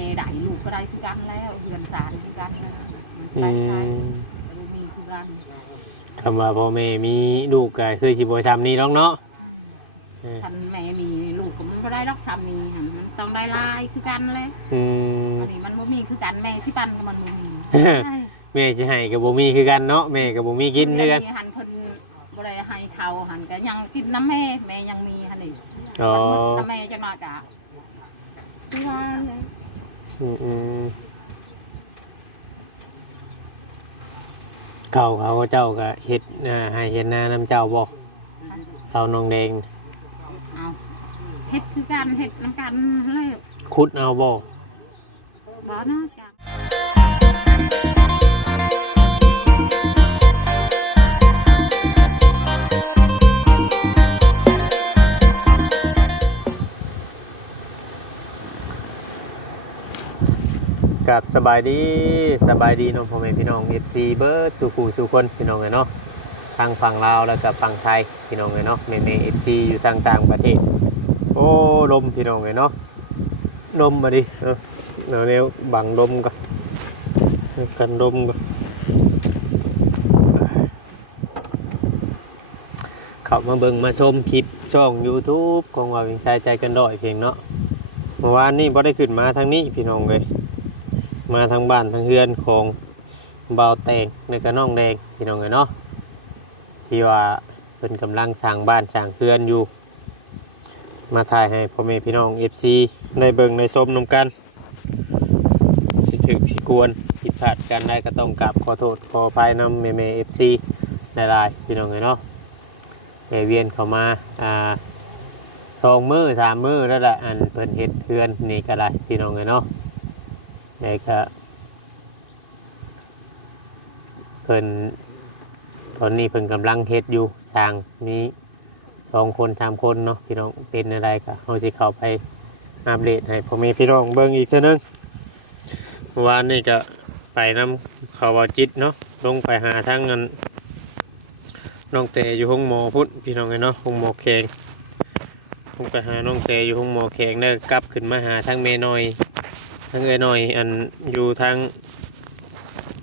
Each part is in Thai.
ม่ได้ลูกก็ได้คือกันแล้วเงินสารคือกันแล้วมันอืไปไปมลูกมีคือกันคำว่าพ่อแม่มีลูกก็คือสิบ่ซ้ำนี้น้องเนาะเออท่านแม่มีลูกก็มันก็ได้รักสามีหั่นมันต้องได้ลายคือกันเลยอืม อันนี้มันบ่มีคือกันแม่สิปันก็มันบ่มีแม่สิให้ก็บ่มีคือกันเนาะแม่ก็บ่มีกินคือกันมีหันเพิ่นบ่ได้ให้เขาหันก็ยังกินน้ำแม่แม่ยังมีหั่นนี่ อ๋อมันหมดน้ำแม่จะมากะคือว่า เลยอืมอืมเขาเขาเจ้าก็เฮ็ดอ่าให้เฮ็ดนาน้ำเจ้าบ่เขาน้องแดงเอาเฮ็ดคือกันเฮ็ดน้ำกันเลยขุดเอาบ่บ่เนาะจ้ะ กับสบายดีสบายดีน้องพ่อแม่พี่น้อง FC เบิร์ดสู่ผู้สู่คนพี่น้องเลยเนาะทางฝั่งลาวแล้วก็ฝั่งไทยพี่น้องเลยเนาะแม่แม่ FC อยู่ทางต่างประเทศ โอ้ลมพี่น้องเลยเนาะลมมาดิเนาะเอาแนวบังลมก่อนกันลมก่อนเข้ามาเบิ่งมาชมคลิปช่อง YouTube ของว่าวิงชายใจกันดอยเพียงเนาะเมื่อวานนี้บ่ได้ขึ้นมาทางนี้พี่น้องเลย มาทางบ้านทางเฮือนของเบาวแตงในกระน้องแดงพี่น้องเลยเนาะที่ว่าเป็นกำลังสร้างบ้านสร้างเฮือนอยู่ มาถ่ายให้พ่อแม่พี่น้อง FC ในเบิงในส้มนำกันที่ถึกที่กวนผิดพลาดกันได้ก็ต้องกราบขอโทษขออภัยนำแม่แม่ FC หลายพี่น้องเลยเนาะแม่เวียนเข้ามาอ่าสองมือสามมือแล้วแหละอันเพิ่นเฮ็ดเฮือนนี่ก็ได้พี่น้องเลยเนะแล้วก็เพิ่นตอนนี้เพิ่นกำลังเฮ็ดอยู่ช่างมีสองคนสามคนเนาะพี่น้องเป็นอะไรก็เราสิเข้าไปอัปเดตให้พ่อแม่พี่น้องเบิ่งอีกเท่านึงวานนี่ก็ไปนำเขาวาจิตเนาะลงไปหาทางนั้นน้องเตอยู่ห้องหมอพุ่นพี่น้องไงเนาะห้องหมอแขงลงไปหาน้องเตอยู่ห้องหมอแขงแล้กลับขึ้นมาหาทางเมน้อย ทางเอ้ยหน่อยอันอยู่ทาง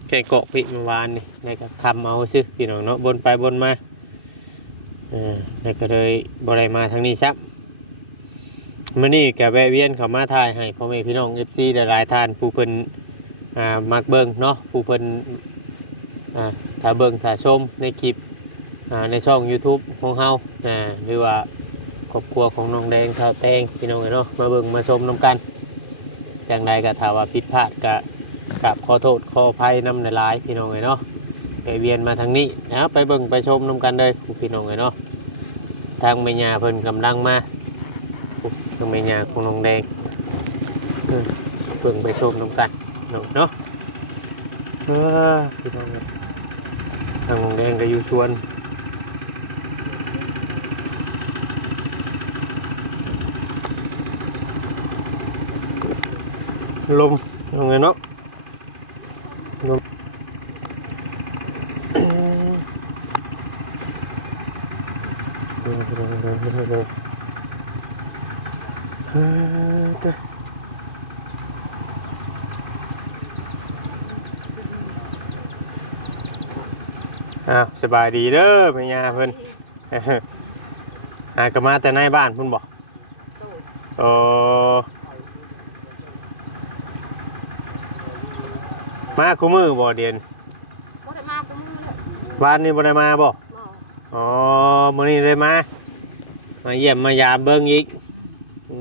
แก่เกาะพิเมื่อวานนี่ในก็คำเอาซื้อพี่น้องเนาะบนไปบนมาเออแล้วก็เลยบริมาทางนี้ซับมื่อนี้กับแวะเวียนเขามาถ่ายให้พ่อแม่พี่น้องเอฟซีหลายๆท่านผู้เพิ่นอ่ามักเบิ่งเนาะผู้เพิ่นอ่าถ้าเบิ่งถ้าชมในคลิปอ่าในช่อง YouTube ของเฮาอ่าหรือว่าครอบครัวของน้องแดงเท่าแตงพี่น้องเนาะมาเบิ่งมาชมนํกัน จังใดก็ถ้าว่าผิดพลาดก็กับขอโทษขออภัยนำในหลายพี่น้องเลยเนาะไปเวียนมาทางนี้นะไปเบิ่งไปชมนำกันเลยพี่น้องเลยเนาะทางแม่ยาเพิ่นกำลังมาทางแม่ยาของน้องแดงเบิ่งไปชมนำกันเนาะเนาะเออพี่น้องทางน้องแดงก็อยู่ชวน ลมยังไงเนาะลมเฮ้ยเด้อ อ้าวสบายดีเด้อแม่ยาเพิ่น หากนมาแต่ในบ้านเพุ่นบอกโอ้ มาคู่มือบ่เดียนบ่ได้มาบ่มือเลยบ้านนี้บ่ได้มาบ่บ่อ๋อมื้อนี้ได้มามาเยี่ยมมายามเบิ่งอีกอื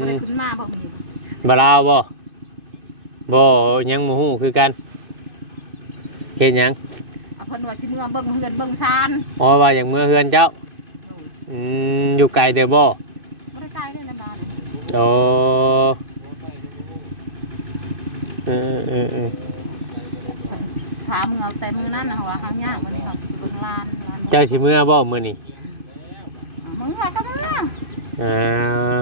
บ่ได้มขึ้นมาบ่มีบ่ลาวบ่บ่ยังบ่ฮู้คือกันเฮ็ดหยังเอาเพิ่นว่าสิเมื่อเบิ่งเฮือนเบิ่งซานอ๋อว่าอย่างเมื่อเฮือนเจ้าอืมอยู่ไกลเด้อบ่บ่ได้ไกลเลยนะบ้านโอ้เออเออเออ ถามมึงเอาแต่มือนั้นน่ะว่าเฮาย่างบ่ได้เอาสิเบิ่งลานลานเจ้าสิเมื่อบ่มื้อนี้มึงว่าก็มึงอะอ่า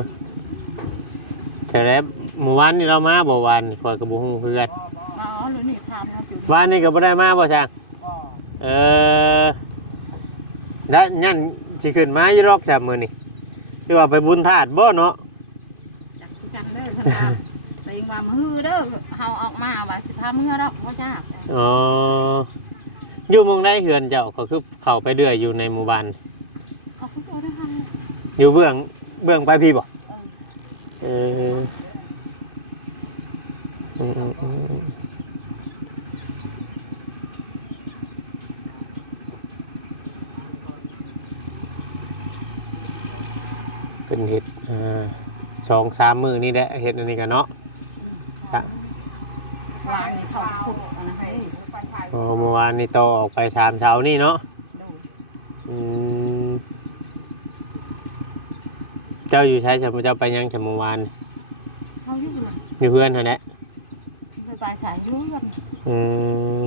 แต่แล้วเมื่อวานนี้เรามาบ่วานนี่ข้อยก็บ่ฮู้คือกันอ๋อหรือนี่ถามเขาจุดวานนี้ก็บ่ได้มาบ่ช่างเออแล้วยันสิขึ้นมาอยู่รอกจับมื้อนี้หรือว่าไปบุญธาตุบ่เนาะจักคือกันเด้อท่าน ว่าไปเองว่ามาฮือเด้อเฮาออกมาว่าสิพาเมื่อดอกบ่ยากอ๋ออยู่หมองได้เฮือนเจ้าก็คือเข้าไปเรื่อยอยู่ในหมู่บ้านเขาก็อยู่ได้ทางอยู่เบื้องเบื้องไปพี่บ่เอออืมอืมอืมอืมเป็นเห็ดอ่าสองสามมือนี่แหละเห็ดอันนี้กันเนาะสะ วางในท้องคุกอันนะเอ้ยอ๋อเมื่อวานนี่โตออกไปสามเช้านี่เนาะดูอืมเจ้าอยู่ใช้สมมติเจ้าไปยังสมเมื่อวานเขาอยู่เลยอยู่เพื่อนเท่านั้นไปไปสายอยู่กันอืม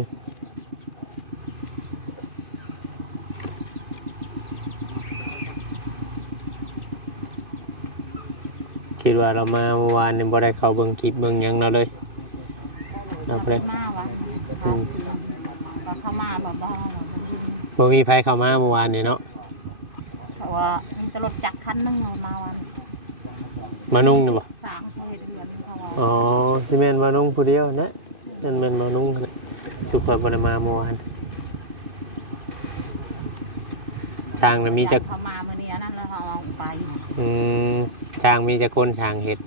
คิดว่าเรามาเมื่อวานนี่บ่ได้เข้าเบิ่งคลิปเบิ่งหยังเราเลย เอาไปเลยมาวะอืมเราเข้ามาบ่บ่บ่มีไผเข้ามาเมื่อวานนี่เนาะเพราะว่ามีตลดจักรคันหนึงเอามาวันมานุ่งนี่บ่สามเดือนเขาว่าอ๋อสิแม่นมานุ่งผู้เดียวนะนั่นแม่นมานุ่งนะสุขภาพบ่ได้มาเมื่อวานสร้างน่ะมีจัก เขามาเมื่อนี้นั่นแล้วเขาเอาไปอืมช้างมีจะคนช้างเห็ด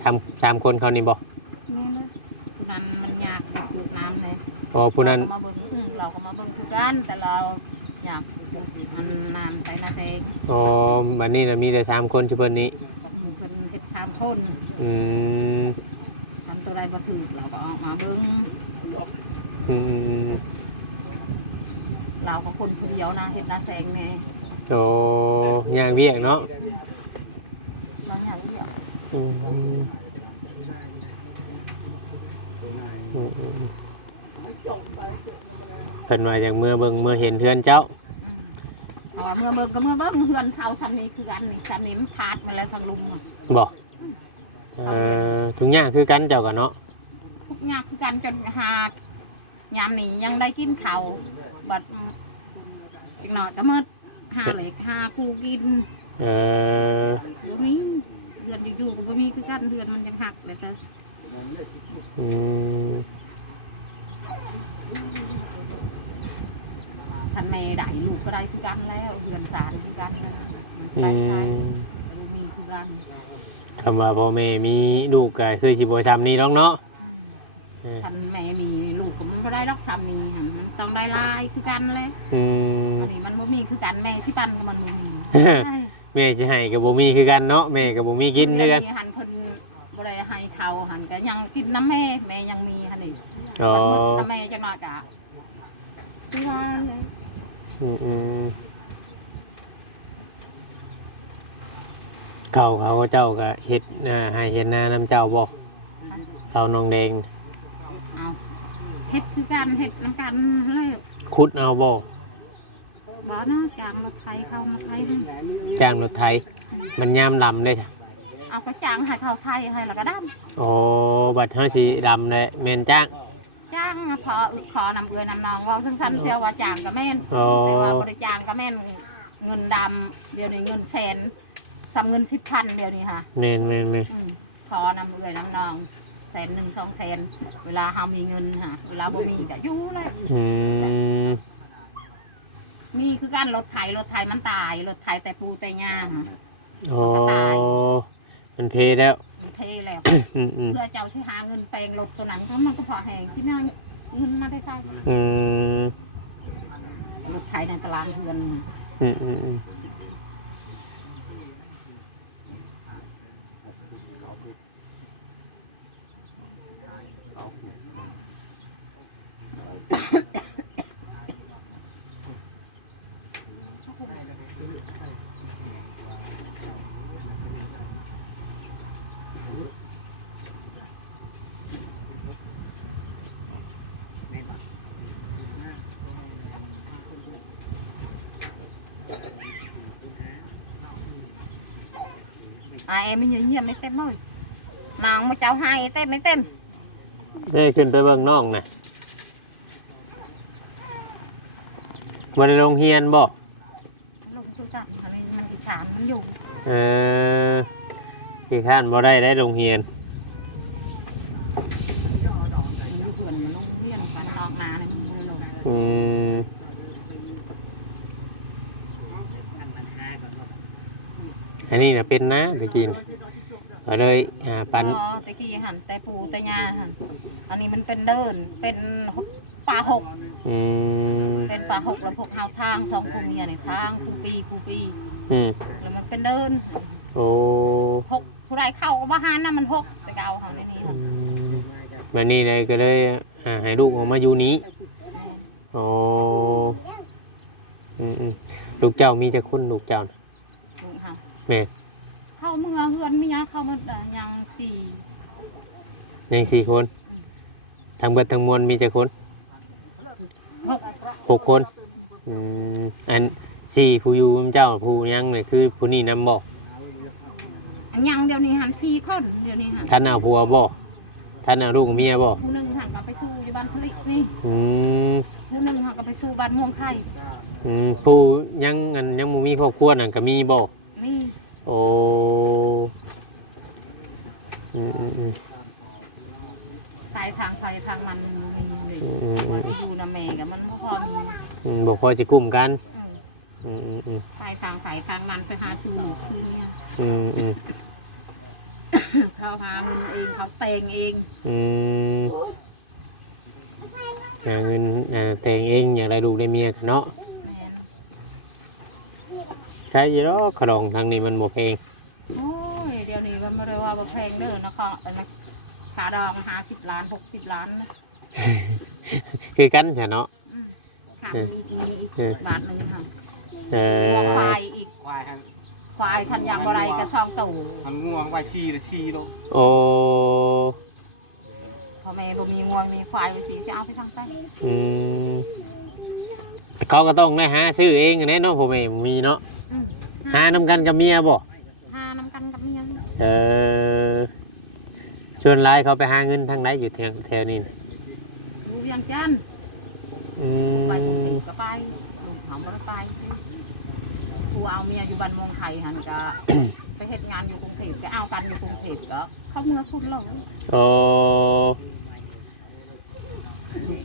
สามสามคนเขานี่บอก นี่เลยกันมันยากแบบดูดน้ำเลยอ๋อผู้นั้นเราก็มาเบิ่งเราก็มาเบิ่งคือกันแต่เราอยากมันนานไปนะเทอ๋อบันนี้นะมีแต่สามคนชุดนี้เป็นเฮ็ดสามคนอืมทำตัวใดบ่ถูกเราก็ออกมาเบิ่งอืมเราก็คนผู้เดียวนะเฮ็ดนาแสงแน่โอ้ย่างเวียกเนาะเราอย่างเดียวอืมอืมอืมเพิ่นว่าอย่างเมื่อเบิ่งเมื่อเห็นเทือนเจ้าเพราะว่าเมื่อเบิ่งก็เมื่อเบิ่งเฮือนเสาชั้นนี้คือกันนี่ชั้นนี้มันขาดมาแล้วทางลุมอะบอกเอ่อทุกอย่างคือกันเจ้ากันเนาะทุกอยางคือกันจนหายามนี้ยังได้กินข้าวบัดอีกหน่อยก็มืดหาเหล็กหากูกินเออบ่มีเดือนอยู่ๆก็บ่มีคือกันเดือนมันยังหักเลยแต่อืมท่าน แม่ได้ลูกก็ได้คือกันแล้วเดือนสารคือกันนะมันอืไปไปมแต่บ่มีคือกันคำว่าพ่อแม่มีลูกก็คือสิบช้ำนี่น้องเนาะเออท่านแม่มีลูกก็มันบ่ได้รักซ้ำนี่หั่นมันต้องได้หลายคือกันเลยอืมอันนี้มันบ่มีคือกันแม่สิปันก็มันบ่มีแม่สิให้กับบ่มีคือกันเนาะแม่กับบ่มีกินคือกันเดี๋ยวหันเพิ่นบ่ได้ให้เขาหันก็ยังกินน้ำแม่แม่ยังมีหั่นนี่อ๋อ มันมืดน้ำแม่จังหน่อยก็คือว่าเลยอืมอืม เขาเขาเจ้าก็เฮ็ดอ่าให้เฮ็ดหน้าน้ำเจ้าบ่เขาน้องแดง เอาเฮ็ดคือกันเฮ็ดน้ำกันเลยขุดเอาบ่บ่นะจางรถไถเข้ามาไถนะจ้างรถไถมันยามลำเลยจ้ะเอาก็จางให้เขาไถให้แล้วก็ดำโอ้บัดเฮาสิดำเลยแม่นจ้าง จ้างพออึกขอนำเบือนำนองเว่าสั้นๆเสียว่าจางก็แม่นโอ้แต่ว่าบริจางก็แม่นเงินดำเดี๋ยวนี้เงินแสนสำเงินสิบพันเดี๋ยวนี้ค่ะ แม่นแม่นแม่นอืมขอนำเบือนำนองแสนหนึ่งสองแสนเวลาเฮามีเงินค่ะ เวลาบ่มีก็อยู่เลย อืมมีคือการรถไถรถไถมันตายรถไถแต่ปูแต่หญ้าค่ะโอ้มันเพแล้วมันเท แล้วอืมอืมเพื่อเจ้าที่หาเงินแปลงรถตัวนั้นก็มันก็พอแหงที่นั่นเงินมาได้ใช่อืมรถไถในตารางเฮือนอืมอืมอืม อ่าเอ็มไม่เยี่ยมไม่เต็มเลยนางมาเจ้าให้เต็มไม่เต็มเอ้ขึ้นไปเบิ่งน้องน่ะบ่ได้ลงเฮียนบ่ลงทุกอย่างอะไรมันติดฐานมันอยู่เออที่ท่านบ่ได้ได้ลงเฮียน อืมอั นนี้นะเป็นนะตะกี้น่ะก็เลยอ่าปัน อ๋อตะกี้หันแต่ปูแต่ยาหันอันนี้มันเป็นเดินเป็นปลาหก อืมเป็นปลาหกแล้วพวกเฮาทางสองผู้เมียในทางผู้ปีผู้ปีอืมแล้วมันเป็นเดินโอ้หกผู้ใดเข้ามาหานะมันหกแต่เกาเฮาในนี้อืมมานี่เลยก็เลยอ่าให้ลูกออกมาอยู่นี้โอ้อืมอืมลูกเจ้ามีจะคุณลูกเจ้าน่ะลุงเฮาแม่ เข้าเมืองเฮือนมีหยังเข้ามาอะยังสี่ยังสี่คน ทั้งเบิดทั้งมวลมีจะคนหกหกคนอืมอันสี่ผู้อยู่นำเจ้าผู้ยังเนี่ยคือผู้นี้นำบอกอันยังเดี๋ยวนี้หันสี่คนเดี๋ยวนี้หันท่านเอาผัวบ่ท่านเอาลูกเมียบ่ผู้หนึ่งหันมาไปสู่อยู่บ้านผลิตนี่อืมผู้หนึ่งหันก็ไปสู่บ้านม่วงไข่อืมผู้ยังอันยังบ่มีครอบครัวนั่นก็มีบ่นี่โอ้อืม อืมอืมสายทางไฟทางมันมีเลยอืมอืมว่าที่อยู่นะแม่กับมันบ่พอมีอืมบ่พอสิกลุ่มกันเอออืมอืมอืมสายทางไฟทางมันไปหาสู่ลูกคือเนี่ยอืมอืมเขาหาเงินเองเขาเตงเองอืมหาเงินอ่าแต่งเองอย่างไรลูกได้เมียกันเนาะแม่น ใช่ยี่หรอขนมทางนี้มันบ่แพงโอ้ยเดี๋ยวนี้มันไม่ได้ว่าบ่แพงเด้อนะคะแต่นะขาดองหาสิบล้านหกสิบล้านนะคือกันใช่เนาะอืมขาดเออมีอีกเออบาทหนึ่งค่ะเอวัวอควายอีกควายครับควายทันยางอะไรกระช่องตู่มันง่วงควายชีเลยชีโลโอ้พ่อแม่บ่มีงวงมีควายไปสิจะเอาไปทางใต้อืมเขาก็ต้องได้หาซื้อเองอันนี้เนาะผมเองมีเนาะอืม หานำกันกับเมียบ่หานำกันกับเมียเออชวนไลายเขาไปหาเงินทางไหนอยู่แถวแถวนี้น่ะดูเวียงจันทน์อืไปกรุงเทมพก็ไปลูกเขาบ่ได้ไปกูเอาเมียอยู่บ้านเมืองไทยหันก็ ไปเฮ็ดงานอยู่กรุงเทพก็เอากันอยู่กรุงเทพก็เข้าเมืองคุณหลงโอ้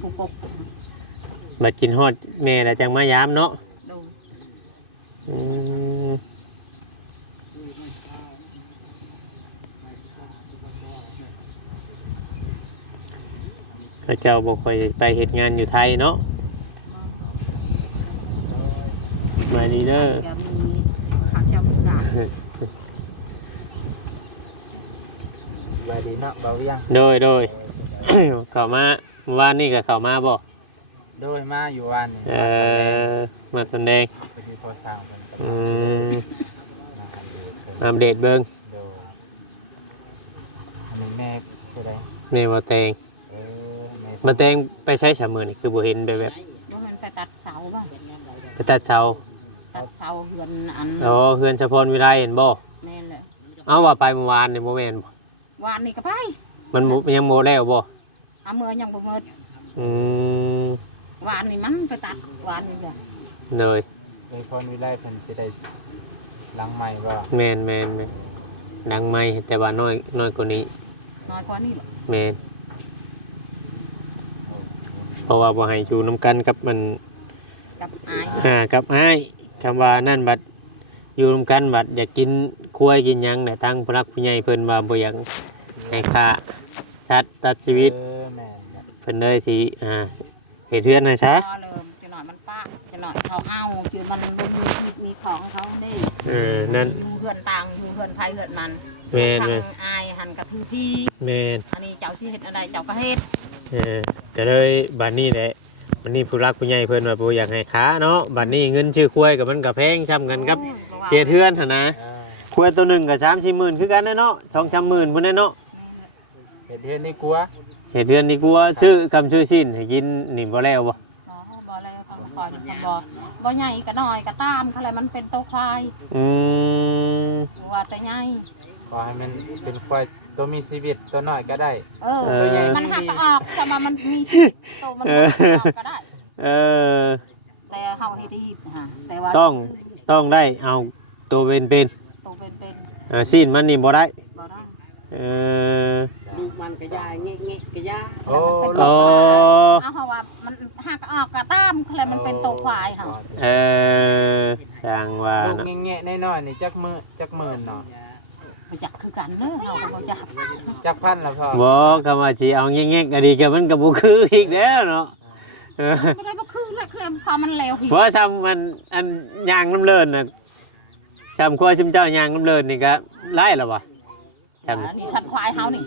ปุกปกบัดกินฮอดแม่แล้วจังมายามเนาะดู อืมพระเจ้าบ่ค่อยไปเฮ็ดงานอยู่ไทยเนาะมาดีเด้อจะมีผักเจ้าพุกาบายดีเนาะเบาเรียงโดยโดย เข้ามาเมื่อวานนี่ก็เข้ามาบ่ โดยมาอยู่วันนี้เออมาแสดงพอดีพอสาวมันอืมมาอันเดตอัปเดตเบิ่งโดยอันนี้แม่คืออะไรแม่บ่แต่งเออแม่บ่แต่งไปใช้สามมื้อนี่คือบ่เห็นแบบแบบบ่แม่นไปตัดเสาบ่ไปตัดเสาตัดเสาเฮือนอันอ๋อเฮือนเฉพาะวิไลเห็นบ่แม่นแหละเอาว่าไปเมื่อวานนี่บ่แม่นบ่วานนี้ก็ไปมันบ่ยังบ่แล้วบ่เอามือยังบ่หมดอืม วานนี้มันไปตัดวานนี้แหละเลยเลยพรวิไลเพิ่นสิได้หลังใหม่ว่าแม่นแม่นแม่นดังไหมแต่ว่าน้อยน้อยกว่านี้น้อยกว่านี้แหละแม่นเพราะว่าบ่ให้อยู่นํกันกับมันกับอายอ่ากับอ้ายคำว่านั่นบัดอยู่นํกันบัดอยากกินกล้วยกินหยังน่ะตั้งผู้รักผู้ใหญ่เพิ่นว่าบ่อยากให้ค่าชัดตัดชีวิตเออแม่นเพิ่นเลยสิอ่า เฮ็ดเฮือนให้ซะพอเริ่มจะหน่อยมันป้าจะหน่อยเขาเอาคือมันบ่มีมีของเขานี่เออนั่นอยู่เฮือนต่างอยู่เฮือนไผเฮือนมันแม่นทาแม่นงอายหันกับพี่พี่แม่นอันนี้เจ้าที่เฮ็ดอะไรเจ้าก็เฮ็ดเออก็เลยบัดนี้แหละบัดนี้ผู้รักผู้ใหญ่เพิ่นว่าบ่อยากให้ค้าเนาะบัดนี้เงินชื่อควายกับมันก็แพงซ้ำกันกับเสียเทือนหั่นนะอ่าควายตัวหนึงก็3-4หมื่นคือกันนะเนาะ2-3หมื่นพุ่นน่ะเนาะเฮ็ดเฮ็ดนี่กลัว เฮ็ดเดือนนี้กูว่าซื้อคำชื่อชิ้นให้กินนี่บ่แล้วบ่อ๋อบ่อะไรเขาคอยเป็นคนบ่บ่ใหญ่ก็น้อยก็ตามเขาเลยมันเป็นตัวควายอืมว่าแต่ใหญ่ขอให้มันเป็นควายตัวมีชีวิตตัวน้อยก็ได้ เออเออมันหักออกแต่ว่ามันมีชีวิตโตมันหักออกก็ได้ เออ แต่เฮาเฮ็ดอีกฮะแต่ว่าต้องต้องได้เอาตัวเป็นเป็นโตเป็นเป็นๆเออชิ้นมันนี่บ่ได้บ่ได้เออ เมันกระยาเงี้ยเงี้ยกระยาโอ้โอ้เอาเพราะว่ามันหักออกกระต้ามเลยมันเป็นตัวควายค่ะเออช่างว่าลูกเนาะแง่ๆน้อยๆนี่จักมือจักหมื่นเนาะไปจักคือกันเนอะเอาไปบ่จักจักพันละพอบ่คำว่าสิเอาแง่ๆก็ดีก็มันก็บ่คืออีกแล้วเนาะเออไม่ได้บ่คือแล้วคือพอมันเร็วผิดเพราะซ้ำมันอันยางน้ำเลินน่ะซ้ำครัวชุมเจ้ายางน้ำเลินนี่ก็ไล่แล้ววะซ้ำอันนี่ชัดควายเฮานี่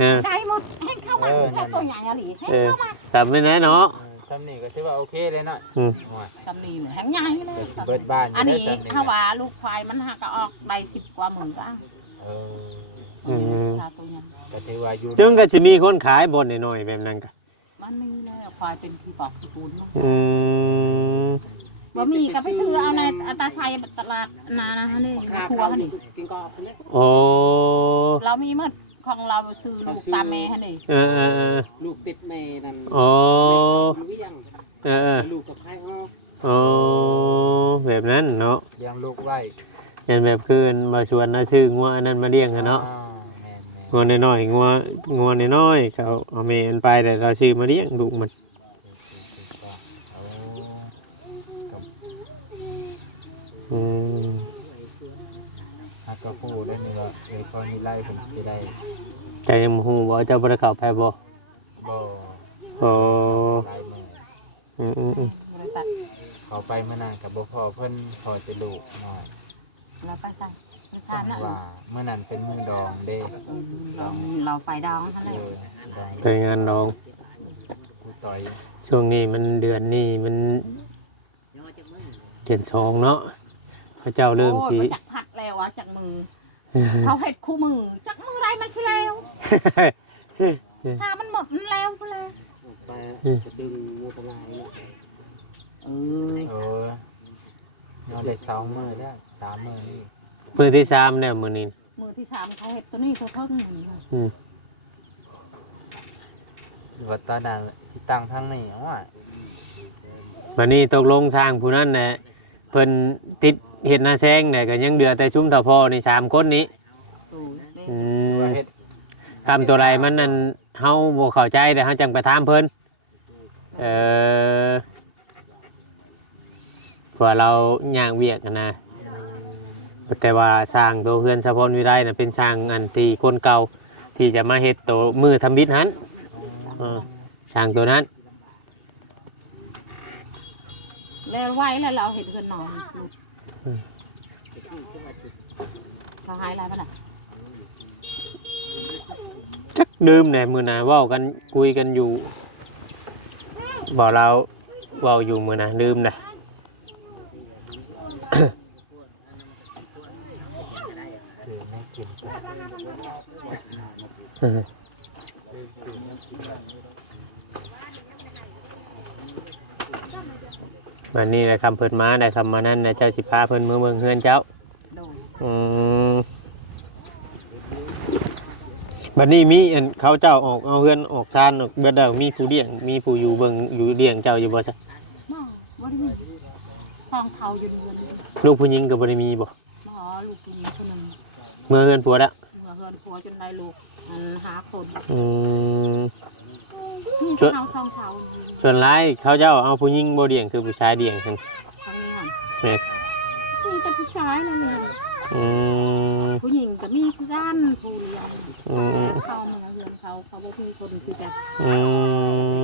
เออ ได้หมดให้เข้ามาแล้วตัวใหญ่อะดิให้เออเข้ามาซ้ำไม่แน่เนาะเออซ้ำนี่ก็ถือว่าโอเคเลยเนาะอืม โอ้ยตำนี้แหงใหญ่เลยเดี๋ยวสิเบิดบ้านยู่อันนี้ได้ซ้ำถ้าว่าลูกควายมันหักก็ออกได้สิบกว่าหมื่นก็เอาเอออืม ถ้าตัวใหญ่ก็ถือว่าอยู่จึงก็จะมีคนขายบนหน่อยๆแบบนั้นก็มันมีแล้วควายเป็นที่ปอกที่ปูนเนาะอืมบ่มีก็ไปซื้อเอาในอัตราชัยตลาดนานะฮะนี่ขาครัวเขาฮะนี่นี่กินกอบเนี่ยโอ้เรามีหมด ของเราซื้อลูกตามแม่ฮะนี่เออเออเออลูกติดแม่นั่นโอ้อยู่เวียงเออเออลูกกับใครอ้อโอ้แบบนั้นเนาะเลี้ยงลูกไว้ยันแบบคืนมาชวนนะชื่องัวอันนั้นมาเลี้ยงกันเนาะอ่แม่นงัวน้อยๆงัวงัวน้อยๆเขาเอาเมนไปแต่เราชื่อมาเลี้ยงลูกมันๆโอ้อืมฮั กก็พูดแล้วนี่ว่าเอ้ยพอมีไล่เพิ่นสิได้ใจยังบ่ฮู้บ่เจ้าบ่ได้เข้าไปบ่บ่โอ้หลายมื้ออืมอืมอืมบริษัทเขาไปเมื่อนานกับบ่พอเพิ่นพอจะลูกน้อยเราไปใส่บริษัทนั่นว่าเมื่อนั้นเป็นมือดองเด้อืมเราเราไปดองนั่นเอเลยอดองไปงานน้อง กูต่อยช่วงนี้มันเดือนนี้มันเดือนสองเนาะพระเจ้าเริ่มโอ้ยสิบ่จักผัด แล้ววะจากมือเขาเห็ดคู่มือจากมือไรมันสิแล้วถ้ามันหมดมันแล้วไปเลยไปจะดึงงูตะลายเนาะเออเออนอนได้สองมื้อแล้วสามมื้อนี่มือที่สามเนี่ยมือนี้มือที่สามเขาเห็ดตัวนี้ตัวเพิ่งนี่อืมว่าตอนนั้นสิตั้งทางนี้ว่าวันนี้ตกลงสร้างผู้นั้นแหละเพิ่นติด เห็ดนาแซงเนี่ยก็ยังเดือแต่ชุ่มเท่าพอนี่สามคนนี้ดูเด้อืว่ามเฮ็ดคำตัวใดมันนั่นเฮาบ่เข้าใจแต่เฮาจังไปถามเพิ่นเออเพื่อเราย่างเวียกอะนะ แต่ว่าสร้างตัวเฮือนสะพอนวิไลน่ะเป็นสร้างอันที่คนเก่าที่จะมาเฮ็ดตัวมือทำบิดหันเออสร้างตัวนั้นแล้วไว้แล้วเราเห็นเพื่อนนอนลูก เขาหายหลายปะน่ะจักดื่มแหน่มือน่ะเว้ากันคุยกันอยู่บอกเราเว้าอยู่มือน่ะดื่มนะคือไม่กินกันวันนี้นะคำเพิ่นมาได้คำมานั้นนะเจ้าสิพาเพิ่นมือเมืองเฮือนเจ้า อืมบัดนี้มีอันเขาเจ้าออกเอาเฮือนออกซานออกเบิดแล้วมีผู้เลี้ยงมีผู้อยู่เบิ่งอยู่เลี้ยงเจ้าอยู่บ่ซะมอว่าได้มีซองเทาอยู่เงินลูกผู้หญิงก็บ่ได้มีบ่มอลูกกินคนหนึ่งเมื่อเฮือนผัวละเมื่อเฮือนผัวจนได้ลูกอันหาคนอืมเทาซองเทาส่วนหลายเขาเจ้าเอาผู้หญิงบ่เลี้ยงคือผู้ชายเลี้ยงซั่น ทางนี้หันแม่มีแต่ผู้ชายนั่นเองอืมผู้หญิงก็มีผู้ด้านผู้เลี้ยงอืมเขาเมื่อเฮือนเขาเขาบ่มีคนคือแบบอืม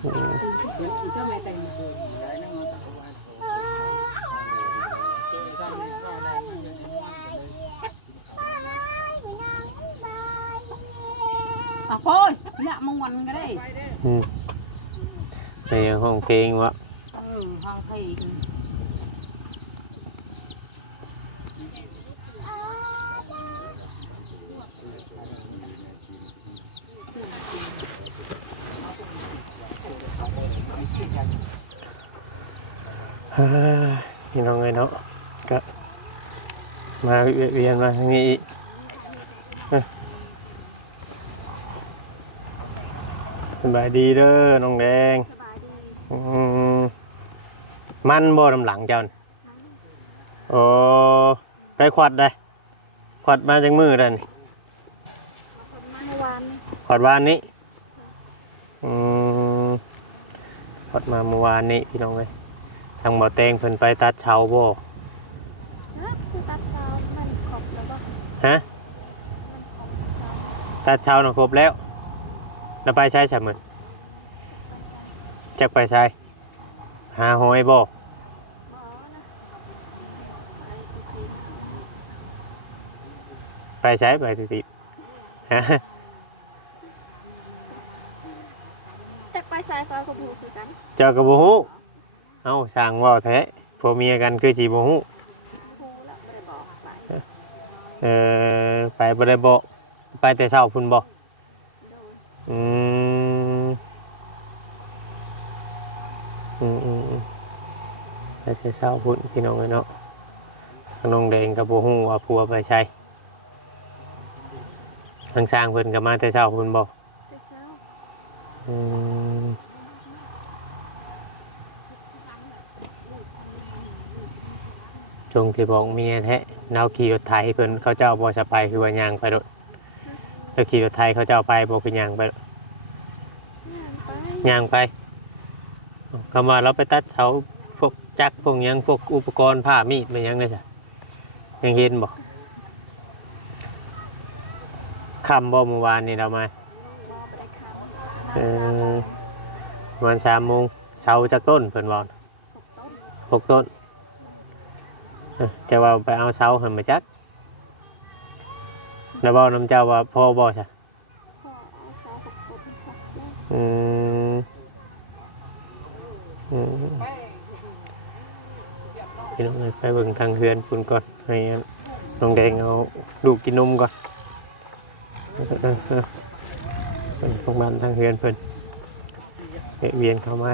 เดี๋ยวอีกก็ไม่แต่งมาเลยได้นั่งมาตะวันอะโอ้ยเนี่ยมงวันก็ได้อืมในห้องเพลงวะเออห้องเพลง พี่น้องเอ้ยเนาะก็มาเวียนเวียนมาทางนี้อีกเอ้ยสบายดีเด้อน้องแดงอืมมันบ่ลำหลังเจ้าน่ะโอ้ไปขวัดได้ขวัดมาจากมือได้นี่พอดวานนี้อืมพอดมาเมื่อวานนี้พี่น้องเลย ทางบ่อแตงเพิ่นไปตัดเชาบ่นะคือตัดเช้ามันครบแล้วก็ฮะมันครบเช้าตัดเชาน่ะครบแล้วแล้วไปใช้ใช่เหมือนจักไปใช้หาหอยบ่หมอนะไปติดไปใช้ไปติดๆฮะแต่ไปใส่ก็กระบูคือกันเจ้าก็บ่ฮู้ เอ้าสร้างเว้าแท้ผัวเมียกันคือสิบ่ฮู้บูแล้วไม่ได้บอกไปเออไปบ่ได้บอกไปแต่เช้าพุ่นบ่โดยอืมอืมอืมอืมไปแต่เช้าพุ่นพี่น้องเอ้ยเนาะทางน้องแดงก็บ่ฮู้ว่าผัวไปใช้ทางสร้างเพิ่นก็มาแต่เช้าพุ่นบ่แต่เช้าอืม จงที่บอกเมียแท้แนวขี่รถไถเพิ่นเขาเจ้าบ่สะไปคือว่าย่างไปรถแล้วขี่รถไถเขาเจ้าไปบ่คือย่างไปโดดย่างไปย่างไปคำว่าเราไปตัดเสาพวกจักรพวกหยังพวกอุปกรณ์ผ้ามีดมันหยังได้จ้ะยังเห็นบ่คำบ่เมื่อวานนี่เรามาหมอไปได้คำเอน้ำเช้าอประมาณสามโมงเสาจากต้นเพิ่นบอกหกต้นหกต้นเอ้อ จะว่าไปเอาเสาหันมาจักแล้วบอกน้ำเจ้าว่าพ่อบอกจ้ะพอเอาเช้าหกต้นหกต้นอืมอืมพี่น้องเอ้ยไปเบิ่งทางเฮือนปุ่นก่อนให้นน้องแดงเอาลูกินนมก่อนเออเออเออเพิ่นโรงพยาบาลทางเฮือนเพิ่นเวียนเข้ามา